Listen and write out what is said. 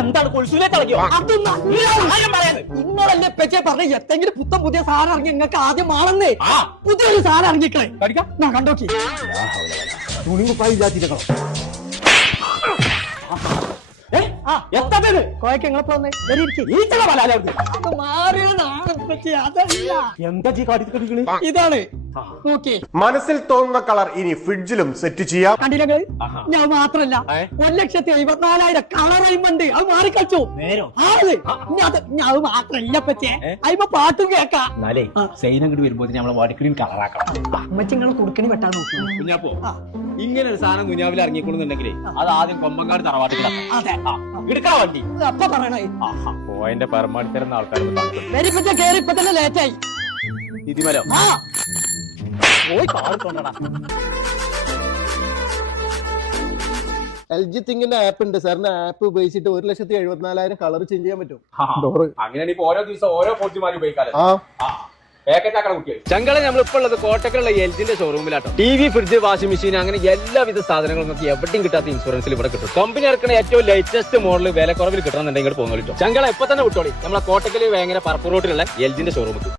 എന്താണ് കൊൾസുലേക്ക് ഇളകിയോ? നിങ്ങളല്ലേ പെച്ചെ പറഞ്ഞ എത്തെങ്കിലും പുത്തൻ പുതിയ സാധനം ഇറങ്ങി നിങ്ങൾക്ക് ആദ്യം മാണെന്നേ പുതിയൊരു സാധനം ഇറങ്ങിക്കളെ ഞാൻ കണ്ടോക്കി തുണിമുപ്പായി വിചാരിച്ചിരിക്കണം. ഇതാണ് നോക്കി മനസ്സിൽ തോന്നുന്ന കളർ ഇനി ഫ്രിഡ്ജിലും സെറ്റ് ചെയ്യാം. കണ്ടില്ല ഞാൻ മാത്രല്ല 1,54,000 കളറുണ്ട്. അത് മാറിക്കളിച്ചു അത് മാത്രല്ല പറ്റേ അയ്മ പാട്ടും കേക്കാം. എന്നാലേ സൈൻ അങ്ങോട്ട് വരുമ്പോ നമ്മളെ വടക്കിനും കളറാക്കണം. അമ്മച്ചിങ്ങളെ കൊടുക്കണി വെട്ടാൻ നോക്കി. കുഞ്ഞാപ്പോ ഇങ്ങനെ ഒരു സാധനം കുഞ്ഞാവിൽ ഇറങ്ങിക്കൊള്ളുന്നുണ്ടെങ്കിലേ അത് ആദ്യം കൊമ്പങ്കാട് തറവാട്ടിലാണ്. അതെ എടുക്കണ വണ്ടി അപ്പൊ പറയണേ പോയിന്റെ പരമാവധി തരുന്ന ആൾക്കാർ വരിപ്പറ്റ കേറി ഇപ്പൊ തന്നെ ലേറ്റായി. ഇതിമലോ പോയി കാറിട്ടോണ്ടടാ. LG തിങ്ങിന്റെ ആപ്പ് ഉണ്ട് സാറിന്റെ ആപ്പ് ഉപയോഗിച്ചിട്ട് 1,74,000 കളർ ചേഞ്ച് ചെയ്യാൻ പറ്റും. അങ്ങനെ ഓരോ ദിവസം ഓരോ ഫോർച്ചുമാരി ഉപയോഗിക്കാറ്. ചങ്കളെ നമ്മളിപ്പോ ഉള്ളത് കോട്ടക്കലുള്ള എൽജിന്റെ ഷോറൂമിലാട്ടോ. TV, ഫ്രിഡ്ജ്, വാഷിംഗ് മെഷീൻ അങ്ങനെ എല്ലാവിധ സാധനങ്ങളും നമുക്ക് എവിടെയും കിട്ടാത്ത ഇൻഷുറൻസിൽ ഇവിടെ കിട്ടും. കമ്പനി ഇറക്കുന്ന ഏറ്റവും ലേറ്റസ്റ്റ് മോഡൽ വില കുറവിൽ കിട്ടണമെന്നുണ്ടെങ്കിൽ പോകുന്നു. ചങ്കളെ ഇപ്പൊ തന്നെ വിട്ടോളി നമ്മളെ കോട്ടക്കല് വേങ്ങര പറപ്പൂർ റോട്ടിലുള്ള എൽജിന്റെ ഷോറൂമിൽ.